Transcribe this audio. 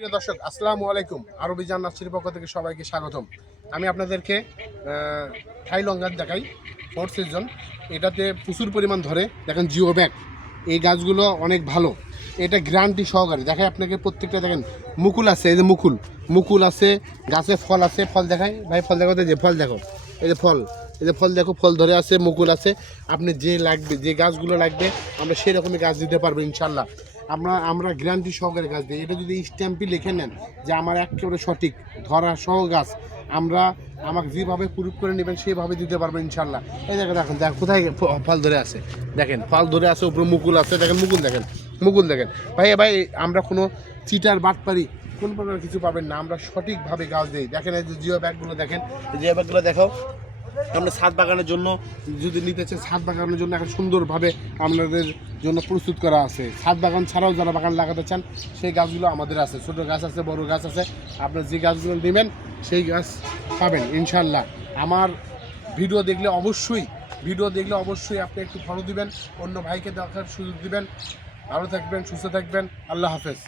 প্রিয় দর্শক, আসসালামু আলাইকুম। আরবিজান নার্সারির পক্ষ থেকে সবাইকে স্বাগতম। আমি আপনাদেরকে থাই লঙ্গার দেখাই, ফোর্থ সিজন। এটাতে প্রচুর পরিমাণ ধরে, দেখেন জিও ব্যাগ। এই গাছগুলো অনেক ভালো, এটা গ্যারান্টি সহকারে দেখায় আপনাকে। প্রত্যেকটা দেখেন মুকুল আছে, এই যে মুকুল আছে, গাছে ফল আছে। ফল দেখায় ভাই, ফল দেখো, যে ফল দেখো, এই যে ফল, এই যে ফল দেখো, ফল ধরে আছে, মুকুল আছে। আপনি যে লাগবে, যে গাছগুলো লাগবে আমরা সেরকমই গাছ দিতে পারবো ইনশাল্লাহ। আমরা গ্যারান্টি সহকারে গাছ দিই। এটা যদি স্ট্যাম্পে লিখে নেন যে আমার একেবারে সঠিক ধরা সহ গাছ, আমাকে যেভাবে প্রুফ করে নেবেন সেভাবে দিতে পারবো ইনশাল্লাহ। এই দেখেন, কোথায় ফল ধরে আছে, দেখেন ফল ধরে আছে, উপরে মুকুল আছে, দেখেন মুকুল দেখেন। ভাই আমরা কোনো চিটার বাটপারি কোন প্রকার কিছু পাবেন না, আমরা সঠিকভাবে গাছ দিই। দেখেন এই যে জিও ব্যাগগুলো দেখেন, জিও ব্যাগগুলো দেখাও। আমরা ছাদ বাগানের জন্য যদি নিতে চাই, ছাদ বাগানের জন্য এখন সুন্দরভাবে আপনাদের জন্য প্রস্তুত করা আছে। ছাদ বাগান ছাড়াও যারা বাগান লাগাতে চান সেই গাছগুলো আমাদের আছে, ছোটো গাছ আছে, বড় গাছ আছে। আপনার যে গাছগুলো নেবেন সেই গাছ পাবেন ইনশাল্লাহ। আমার ভিডিও দেখলে অবশ্যই আপনি একটু ফলো দিবেন, অন্য ভাইকে দেখার সুযোগ দিবেন। ভালো থাকবেন, সুস্থ থাকবেন। আল্লাহ হাফেজ।